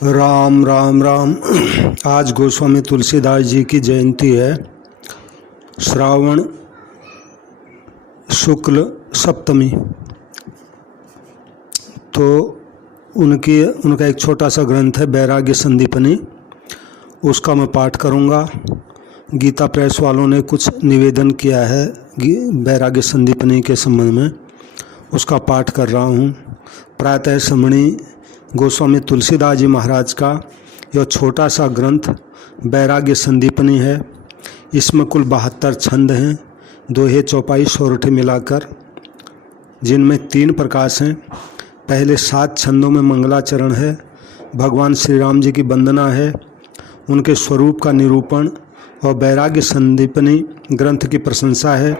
राम राम राम। आज गोस्वामी तुलसीदास जी की जयंती है। श्रावण शुक्ल सप्तमी। तो उनका एक छोटा सा ग्रंथ है वैराग्य संदीपनी, उसका मैं पाठ करूंगा। गीता प्रेस वालों ने कुछ निवेदन किया है वैराग्य संदीपनी के संबंध में, उसका पाठ कर रहा हूँ। प्रातः श्रमणी गोस्वामी तुलसीदास जी महाराज का यह छोटा सा ग्रंथ वैराग्य संदीपनी है। इसमें कुल 72 छंद हैं, दोहे चौपाई सोरठे मिलाकर, जिनमें 3 प्रकाश हैं। पहले 7 छंदों में मंगलाचरण है, भगवान श्री राम जी की वंदना है, उनके स्वरूप का निरूपण और वैराग्य संदीपनी ग्रंथ की प्रशंसा है।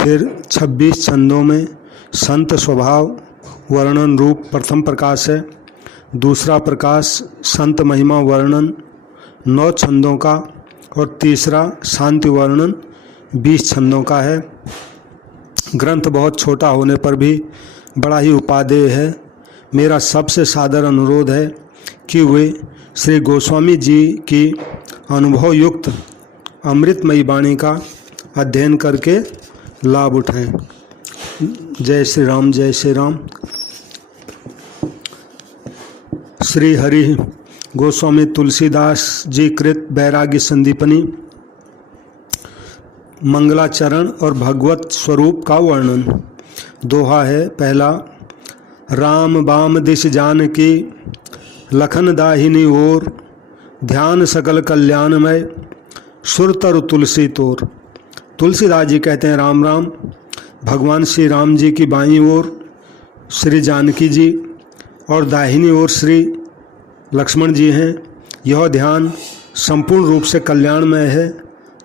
फिर 26 छंदों में संत स्वभाव वर्णन रूप प्रथम प्रकाश है। दूसरा प्रकाश संत महिमा वर्णन 9 छंदों का, और तीसरा शांति वर्णन 20 छंदों का है। ग्रंथ बहुत छोटा होने पर भी बड़ा ही उपादेय है। मेरा सबसे सादर अनुरोध है कि वे श्री गोस्वामी जी की अनुभव युक्त अमृतमयी वाणी का अध्ययन करके लाभ उठाएं। जय श्री राम, जय श्री राम। श्री हरि गोस्वामी तुलसीदास जी कृत वैराग्य संदीपनी मंगलाचरण और भगवत स्वरूप का वर्णन। दोहा है पहला। राम बाम दिश जान की लखन दाहिनी ओर, ध्यान सकल कल्याणमय सुरतर तुलसी तोर। तुलसीदास जी कहते हैं राम राम, भगवान श्री राम जी की बाईं ओर श्री जानकी जी और दाहिनी ओर श्री लक्ष्मण जी हैं। यह ध्यान संपूर्ण रूप से कल्याणमय है।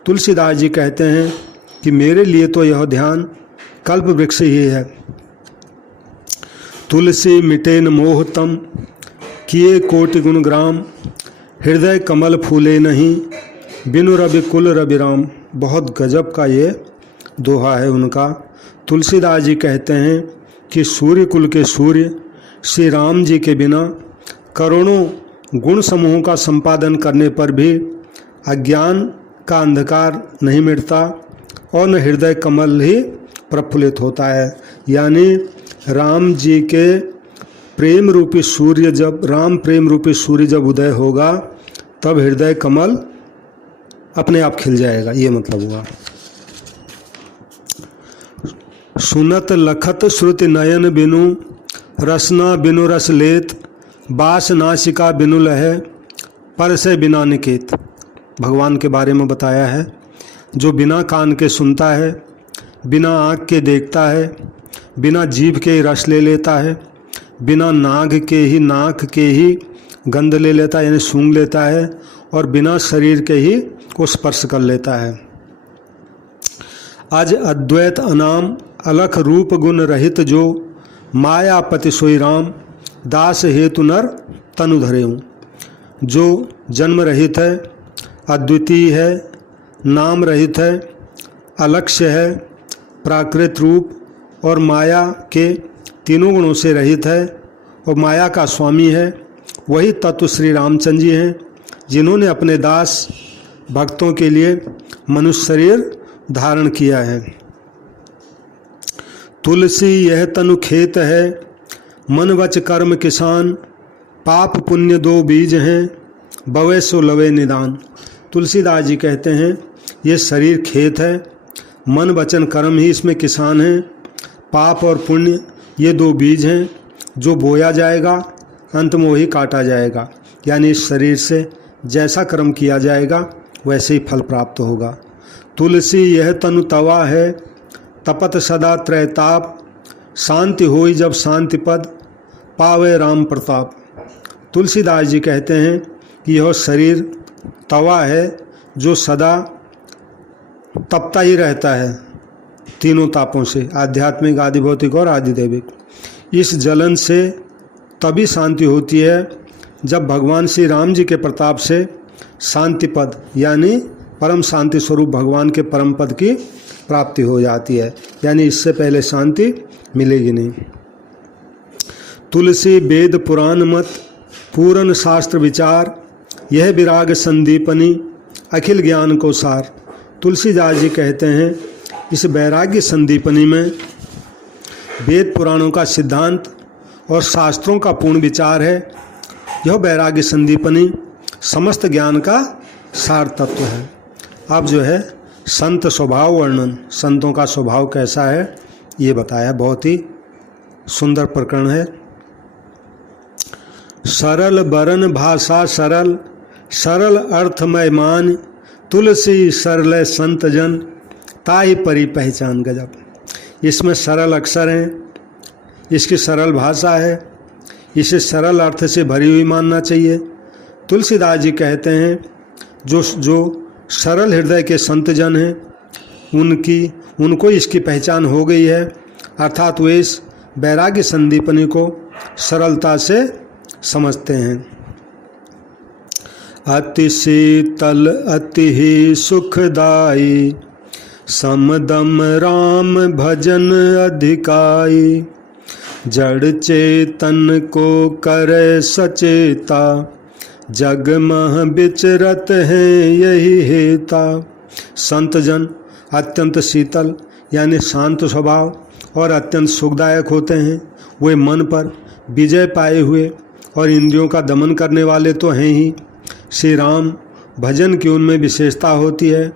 तुलसीदास जी कहते हैं कि मेरे लिए तो यह ध्यान कल्प वृक्ष ही है। तुलसी मिटेन मोह तम, किए कोटि गुण ग्राम, हृदय कमल फूले नहीं, बिनु रवि कुल रवि राम। बहुत गजब का ये दोहा है उनका। तुलसीदास जी कहते हैं कि सूर्य कुल के सूर्य श्री राम जी के बिना करोड़ों गुण समूहों का संपादन करने पर भी अज्ञान का अंधकार नहीं मिटता और न हृदय कमल ही प्रफुल्लित होता है। यानी राम जी के प्रेम रूपी सूर्य राम प्रेम रूपी सूर्य जब उदय होगा तब हृदय कमल अपने आप खिल जाएगा, ये मतलब हुआ। सुनत लखत श्रुति नयन बिनु, रसना बिनु रस लेत, बास नासिका बिनु लहे, पर से बिना निकेत। भगवान के बारे में बताया है, जो बिना कान के सुनता है, बिना आँख के देखता है, बिना जीभ के रस ले लेता है, बिना नाक के ही गंध ले लेता है यानी सूंघ लेता है, और बिना शरीर के ही को स्पर्श कर लेता है। अज अद्वैत अनाम अलख रूप गुण रहित जो, मायापति सोई राम, दास हेतु नर तनु धरे हूँ। जो जन्म रहित है, अद्वितीय है, नाम रहित है, अलक्ष्य है, प्राकृत रूप और माया के तीनों गुणों से रहित है और माया का स्वामी है, वही तत्व श्री रामचंद्र जी हैं, जिन्होंने अपने दास भक्तों के लिए मनुष्य शरीर धारण किया है। तुलसी यह तनु खेत है, मन वच कर्म किसान, पाप पुण्य 2 बीज हैं, बवे सो लवे निदान। तुलसीदास जी कहते हैं ये शरीर खेत है, मन वचन कर्म ही इसमें किसान हैं, पाप और पुण्य ये 2 बीज हैं जो बोया जाएगा, अंत में वही काटा जाएगा। यानी इस शरीर से जैसा कर्म किया जाएगा वैसे ही फल प्राप्त होगा। तुलसी यह तनु तवा है, तपत सदा त्रैताप, शांति होई जब शांति पद, पावे राम प्रताप। तुलसीदास जी कहते हैं कि यह शरीर तवा है जो सदा तपता ही रहता है तीनों तापों से, आध्यात्मिक, आदि भौतिक और आदि दैविक। इस जलन से तभी शांति होती है जब भगवान श्री राम जी के प्रताप से शांति पद यानी परम शांति स्वरूप भगवान के परम पद की प्राप्ति हो जाती है। यानी इससे पहले शांति मिलेगी नहीं। तुलसी वेद पुराण मत, पूर्ण शास्त्र विचार, यह विराग संदीपनी, अखिल ज्ञान को सार। तुलसीदास जी कहते हैं इस वैराग्य संदीपनी में वेद पुराणों का सिद्धांत और शास्त्रों का पूर्ण विचार है। यह वैराग्य संदीपनी समस्त ज्ञान का सार तत्व है। अब जो है संत स्वभाव वर्णन, संतों का स्वभाव कैसा है ये बताया। बहुत ही सुंदर प्रकरण है। सरल बरन भाषा सरल, सरल अर्थमय मान, तुलसी सरल संत जन, ताहि परि पहचान। गजब, इसमें सरल अक्षर हैं, इसकी सरल भाषा है, इसे सरल अर्थ से भरी हुई मानना चाहिए। तुलसीदास जी कहते हैं जो सरल हृदय के संत जन हैं उनको इसकी पहचान हो गई है, अर्थात वे इस वैराग्य संदीपनी को सरलता से समझते हैं। अति शीतल अति ही सुखदाई, समदम राम भजन अधिकाई, जड़ चेतन को करे सचेता, जग मह विचरत है यही हेता। संत जन अत्यंत शीतल यानी शांत स्वभाव और अत्यंत सुखदायक होते हैं। वे मन पर विजय पाए हुए और इंद्रियों का दमन करने वाले तो हैं ही। श्री राम भजन की उनमें विशेषता होती है।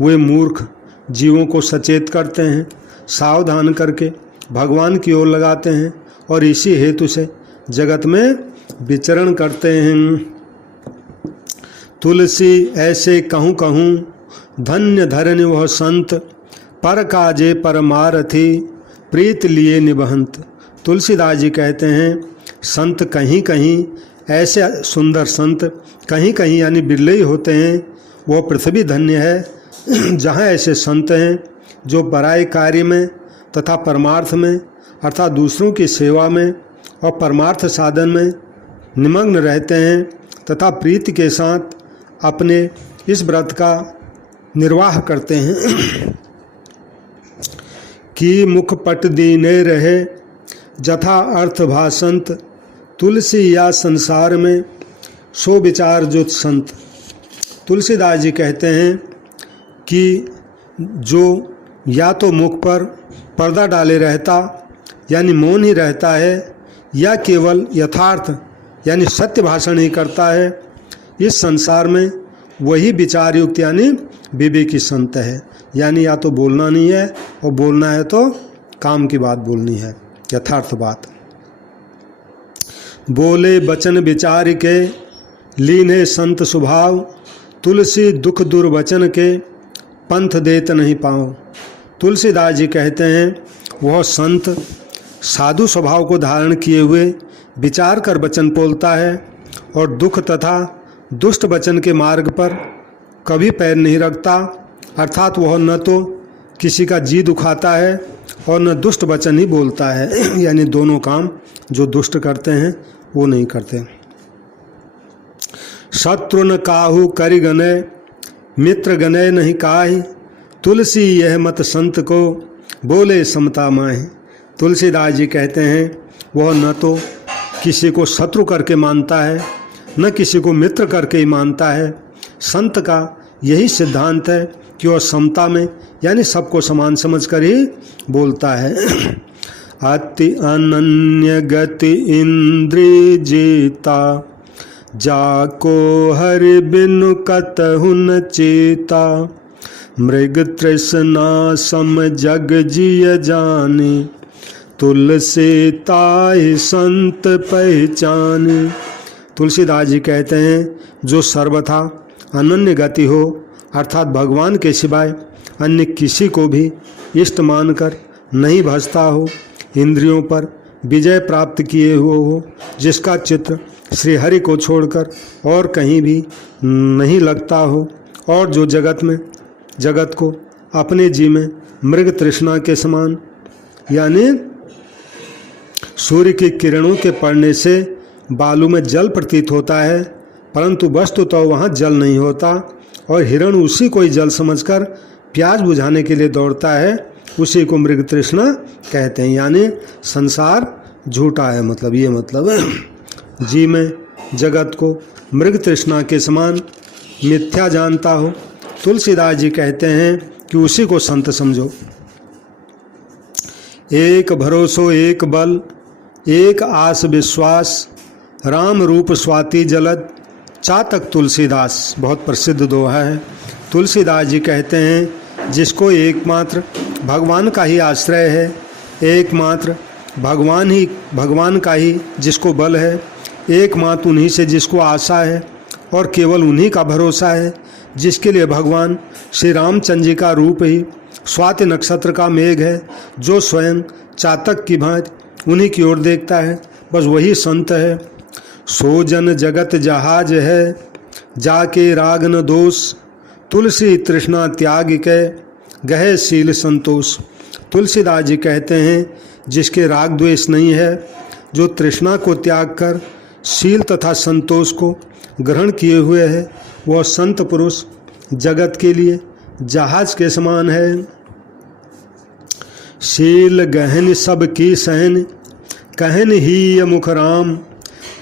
वे मूर्ख जीवों को सचेत करते हैं, सावधान करके भगवान की ओर लगाते हैं और इसी हेतु से जगत में विचरण करते हैं। तुलसी ऐसे कहूँ कहूँ, धन्य धरनि वह संत, पर काजे परमारथी, प्रीत लिए निबहंत। तुलसीदास जी कहते हैं संत कहीं कहीं, ऐसे सुंदर संत कहीं कहीं यानी बिरले ही होते हैं। वो पृथ्वी धन्य है जहाँ ऐसे संत हैं जो पराये कार्य में तथा परमार्थ में अर्थात दूसरों की सेवा में और परमार्थ साधन में निमग्न रहते हैं तथा प्रीति के साथ अपने इस व्रत का निर्वाह करते हैं। कि मुखपट दीने रहे जथा अर्थ भासंत, तुलसी या संसार में सो विचार जो संत। तुलसीदास जी कहते हैं कि जो या तो मुख पर पर्दा डाले रहता यानी मौन ही रहता है, या केवल यथार्थ यानी सत्य भाषण ही करता है, इस संसार में वही विचार युक्त यानी विवेकी संत है। यानी या तो बोलना नहीं है और बोलना है तो काम की बात बोलनी है, यथार्थ बात। बोले बचन विचार के, लीने संत स्वभाव, तुलसी दुख दुर्वचन के, पंथ देत नहीं पाओ। तुलसीदास जी कहते हैं वह संत साधु स्वभाव को धारण किए हुए विचार कर वचन बोलता है और दुख तथा दुष्ट वचन के मार्ग पर कभी पैर नहीं रखता, अर्थात वह न तो किसी का जी दुखाता है और न दुष्ट वचन ही बोलता है। यानी दोनों काम जो दुष्ट करते हैं वो नहीं करते। शत्रु न काहू करि गनय, मित्र गनय नहीं काहि, तुलसी यह मत संत को, बोले समता माहि। तुलसीदास जी कहते हैं वह न तो किसी को शत्रु करके मानता है न किसी को मित्र करके ही मानता है। संत का यही सिद्धांत है कि वह समता में यानी सबको समान समझकर ही बोलता है। अति अनन्य गति इंद्रिय जीता, जाको हरि बिनु कतहु न चेता, मृग तृष्णा सम जग जिय जाने, तुलसी ताहि संत पहचाने। तुलसीदास जी कहते हैं जो सर्वथा अनन्य गति हो अर्थात भगवान के सिवाय अन्य किसी को भी इष्ट मानकर नहीं भजता हो, इंद्रियों पर विजय प्राप्त किए हुए हो, जिसका चित्र श्री हरि को छोड़कर और कहीं भी नहीं लगता हो, और जो जगत को अपने जी में मृग तृष्णा के समान यानी सूर्य की किरणों के पड़ने से बालू में जल प्रतीत होता है, परंतु वस्तु तो वहाँ जल नहीं होता, और हिरण उसी को ही जल समझकर प्यास बुझाने के लिए दौड़ता है, उसी को मृग तृष्णा कहते हैं। यानी संसार झूठा है, मतलब ये मतलब जी में जगत को मृग तृष्णा के समान मिथ्या जानता हो, तुलसीदास जी कहते हैं कि उसी को संत समझो। एक भरोसो एक बल, एक आस विश्वास, राम रूप स्वाति जलद, चातक तुलसीदास। बहुत प्रसिद्ध दोहा है। तुलसीदास जी कहते हैं जिसको एकमात्र भगवान का ही आश्रय है, एकमात्र भगवान का ही जिसको बल है, एकमात्र उन्हीं से जिसको आशा है और केवल उन्हीं का भरोसा है, जिसके लिए भगवान श्री रामचंद्र जी का रूप ही स्वाति नक्षत्र का मेघ है, जो स्वयं चातक की भांति उन्हीं की ओर देखता है, बस वही संत है। सो जन जगत जहाज है, जाके राग न दोष, तुलसी तृष्णा त्याग के गहे शील संतोष। तुलसीदास जी कहते हैं जिसके राग द्वेष नहीं है, जो तृष्णा को त्याग कर शील तथा संतोष को ग्रहण किए हुए है, वह संत पुरुष जगत के लिए जहाज के समान है। शील गहन सब की सहन, कहन ही मुख राम,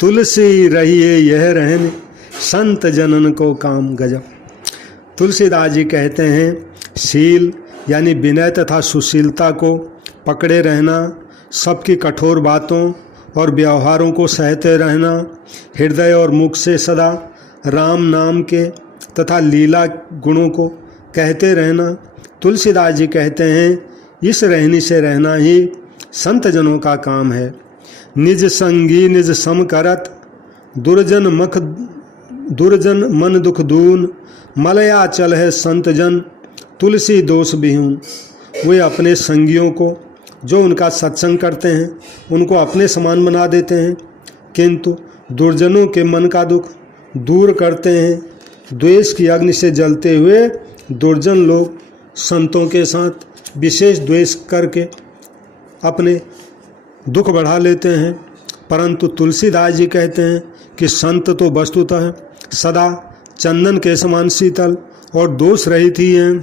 तुलसी रहिए यह रहन, संत जनन को काम। गजब। तुलसीदास जी कहते हैं शील यानी विनय तथा सुशीलता को पकड़े रहना, सबकी कठोर बातों और व्यवहारों को सहते रहना, हृदय और मुख से सदा राम नाम के तथा लीला गुणों को कहते रहना। तुलसीदास जी कहते हैं इस रहनी से रहना ही संत जनों का काम है। निज संगी निज सम करत, दुर्जन मन दुख दून, मलया चल है संत जन, तुलसी दोष बिहून। वे अपने संगियों को जो उनका सत्संग करते हैं उनको अपने समान बना देते हैं, किंतु दुर्जनों के मन का दुख दूर करते हैं। द्वेष की अग्नि से जलते हुए दुर्जन लोग संतों के साथ विशेष द्वेष करके अपने दुख बढ़ा लेते हैं, परंतु तुलसीदास जी कहते हैं कि संत तो वस्तुतः सदा चंदन के समान शीतल और दोष रहित ही हैं।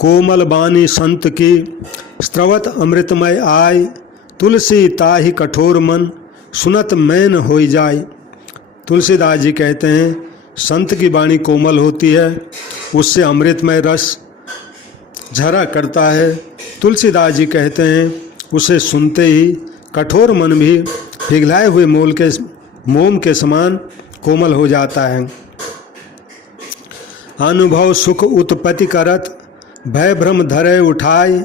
कोमल बानी संत की स्त्रवत अमृतमय आय, तुलसी ताहि कठोर मन, सुनत मैन होई जाय। तुलसीदास जी कहते हैं संत की वाणी कोमल होती है, उससे अमृतमय रस झरा करता है। तुलसीदास जी कहते हैं उसे सुनते ही कठोर मन भी पिघलाए हुए मोम के समान कोमल हो जाता है। अनुभव सुख उत्पत्ति करत, भय भ्रम धरे उठाए,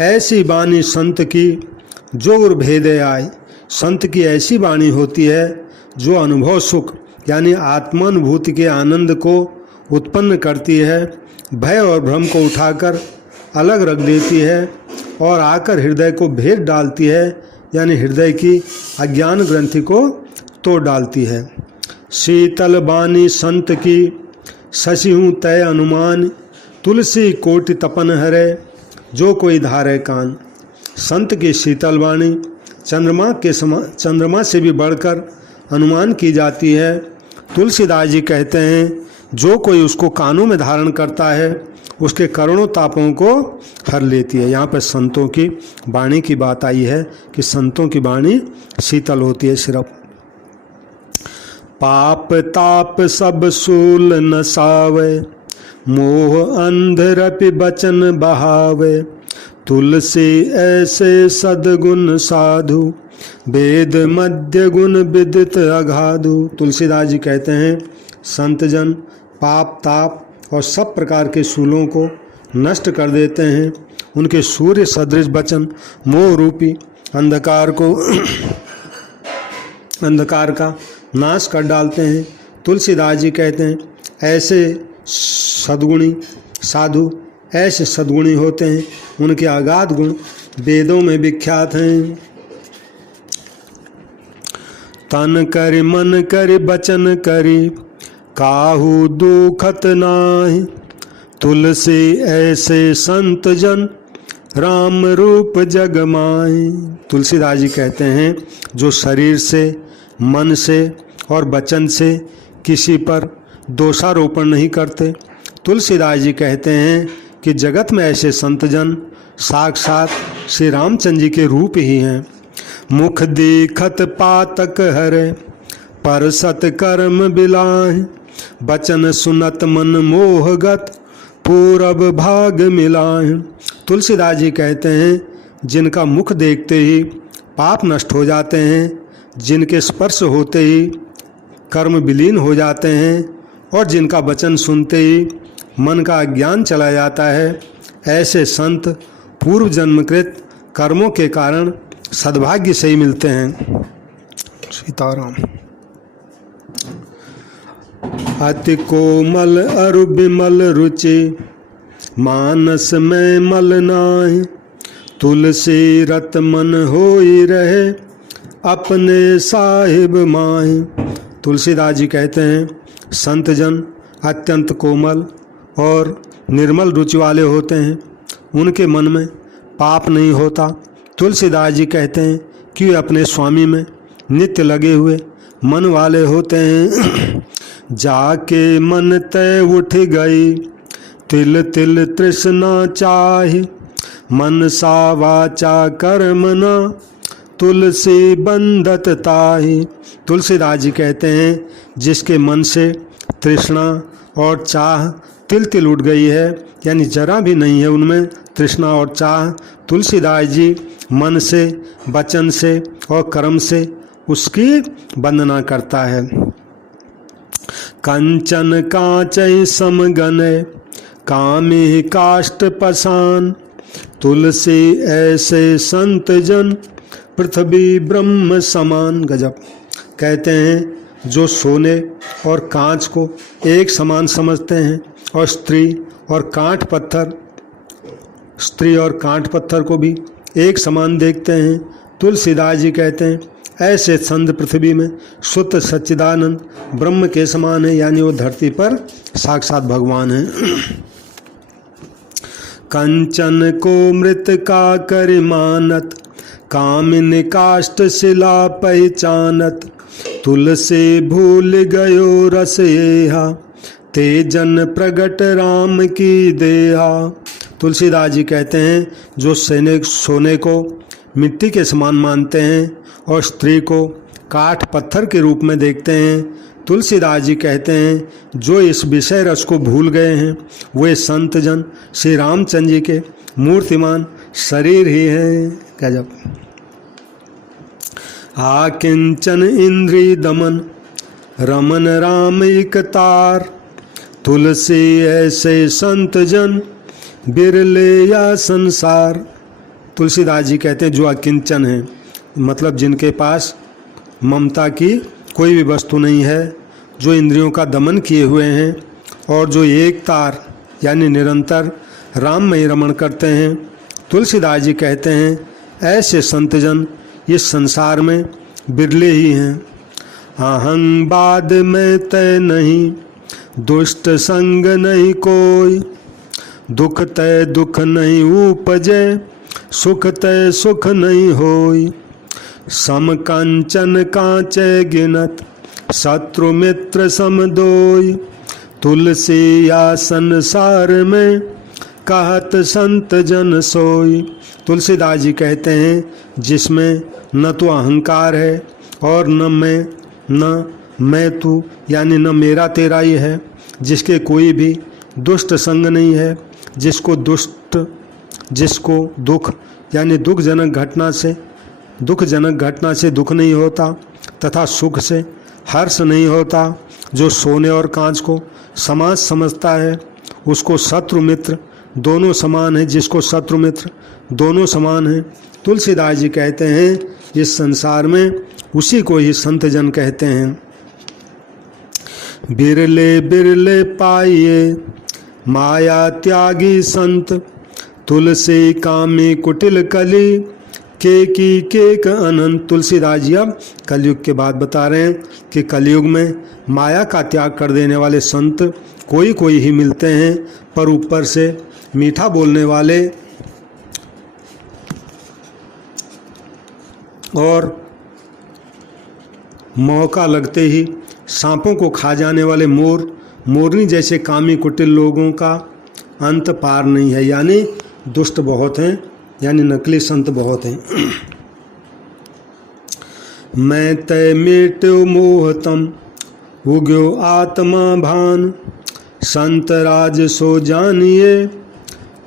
ऐसी वाणी संत की जोर भेदे आए। संत की ऐसी वाणी होती है जो अनुभव सुख यानी आत्मानुभूति के आनंद को उत्पन्न करती है, भय और भ्रम को उठाकर अलग रख देती है और आकर हृदय को भेद डालती है, यानी हृदय की अज्ञान ग्रंथि को तोड़ डालती है। शीतल वाणी संत की, शशि हूँ तय अनुमान, तुलसी कोटि तपन हरे, जो कोई धारे कान। संत की शीतल वाणी चंद्रमा से भी बढ़कर अनुमान की जाती है। तुलसीदास जी कहते हैं जो कोई उसको कानों में धारण करता है उसके करोड़ों तापों को हर लेती है। यहाँ पर संतों की वाणी की बात आई है कि संतों की वाणी शीतल होती है सिर्फ। पाप ताप सब सूल नसावे, मोह अंधरपि बचन बहावे, तुलसी ऐसे सदगुण साधु, वेद मध्य गुण विदित अगाधु। तुलसीदास जी कहते हैं संत जन पाप ताप और सब प्रकार के शूलों को नष्ट कर देते हैं, उनके सूर्य सदृश वचन मोह रूपी अंधकार का नाश कर डालते हैं। तुलसीदास जी कहते हैं ऐसे सद्गुणी साधु ऐसे सद्गुणी होते हैं, उनके अगाध गुण वेदों में विख्यात हैं। तन करि मन करि बचन करि, काहू दुखत नाहि, तुलसी ऐसे संत जन, राम रूप जग माहि। तुलसीदास जी कहते हैं जो शरीर से, मन से और वचन से किसी पर दोषारोपण नहीं करते। तुलसीदास जी कहते हैं कि जगत में ऐसे संतजन साक्षात श्री रामचंद्र जी के रूप ही हैं। मुख देखत पातक हरे, पर सत कर्म बिलाहि, बचन सुनत मन मोहगत, पूरब भाग मिलाहि। तुलसीदास जी कहते हैं जिनका मुख देखते ही पाप नष्ट हो जाते हैं, जिनके स्पर्श होते ही कर्म विलीन हो जाते हैं, और जिनका वचन सुनते ही मन का अज्ञान चला जाता है, ऐसे संत पूर्व जन्मकृत कर्मों के कारण सद्भाग्य से ही मिलते हैं। सीताराम। अति कोमल अरु बिमल रुचि, मानस में मल नाहि, तुलसी रत मन होई रहे, अपने साहिब माहि। तुलसीदास जी कहते हैं संत जन अत्यंत कोमल और निर्मल रुचि वाले होते हैं, उनके मन में पाप नहीं होता। तुलसीदास जी कहते हैं कि वे अपने स्वामी में नित्य लगे हुए मन वाले होते हैं। जाके मन तय उठ गई, तिल तिल तृष्णा चाहि, मन सा वाचा कर्म न, तुलसी बंधत ताहि। तुलसीदास जी कहते हैं जिसके मन से तृष्णा और चाह तिल तिल उठ गई है, यानी जरा भी नहीं है उनमें तृष्णा और चाह, तुलसीदास जी मन से, वचन से और कर्म से उसकी वंदना करता है। कंचन कांचै समगने, कामी काष्ठ पसान, तुलसी ऐसे संत जन, पृथ्वी ब्रह्म समान। गजब। कहते हैं जो सोने और कांच को एक समान समझते हैं और स्त्री और कांट पत्थर को भी एक समान देखते हैं, तुलसीदास जी कहते हैं ऐसे संत पृथ्वी में शुद्ध सच्चिदानंद ब्रह्म के समान है, यानी वो धरती पर साक्षात भगवान है। कंचन को मृत का कर मानत, कामिन काष्ठ शिला पहचानत, तुलसी भूल गयो रस येहा, तेजन प्रगट राम की देहा। तुलसीदास जी कहते हैं जो सोने को मिट्टी के समान मानते हैं और स्त्री को काठ पत्थर के रूप में देखते हैं, तुलसीदास जी कहते हैं जो इस विषय रस को भूल गए हैं वे संत जन श्री रामचंद्र जी के मूर्तिमान शरीर ही हैं। गजब। आकिंचन इंद्री दमन, रमन राम एक तार, तुलसी ऐसे संत जन, बिरले या संसार। तुलसीदास जी कहते हैं जो अकिंचन है, मतलब जिनके पास ममता की कोई भी वस्तु नहीं है, जो इंद्रियों का दमन किए हुए हैं और जो एक तार यानी निरंतर राम में ही रमण करते हैं, तुलसीदास जी कहते हैं ऐसे संतजन इस संसार में बिरले ही हैं। अहंबाद में तय नहीं, दुष्ट संग नहीं कोई, दुख तय दुख नहीं उपजे, सुख तय सुख नहीं होई, सम कंचन कांचे गिनत, शत्रु मित्र सम दोई, तुलसी या संसार में कहत संत जन सोई। तुलसीदास जी कहते हैं जिसमें न तो अहंकार है और न मैं तू यानी न मेरा तेरा ही है, जिसके कोई भी दुष्ट संग नहीं है, जिसको दुख यानी दुखजनक घटना से दुख नहीं होता तथा सुख से हर्ष नहीं होता, जो सोने और कांच को समान समझता है उसको शत्रु मित्र दोनों समान है, जिसको शत्रु मित्र दोनों समान हैं। तुलसीदास जी कहते हैं इस संसार में उसी को ही संत जन कहते हैं। बिरले बिरले पाइए माया त्यागी संत, तुलसी कामी कुटिल कली, केक अनंत। तुलसीदास जी अब कलयुग के बाद बता रहे हैं कि कलयुग में माया का त्याग कर देने वाले संत कोई ही मिलते हैं, पर ऊपर से मीठा बोलने वाले और मौका लगते ही सांपों को खा जाने वाले मोरनी जैसे कामी कुटिल लोगों का अंत पार नहीं है, यानी दुष्ट बहुत हैं, यानी नकली संत बहुत हैं। मैं तय मेट्यो मोहतम उग्यो आत्मा भान। संत राज सो जानिए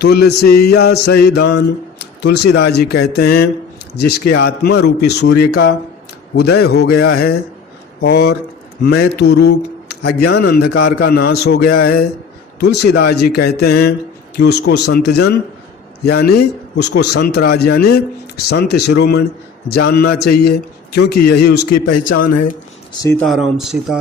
तुलसी या सैदान। तुलसीदास जी कहते हैं जिसके आत्मा रूपी सूर्य का उदय हो गया है और मैं तू रूप अज्ञान अंधकार का नाश हो गया है, तुलसीदास जी कहते हैं कि उसको संतजन यानी उसको संतराज यानी संत शिरोमणि जानना चाहिए, क्योंकि यही उसकी पहचान है। सीताराम सीता।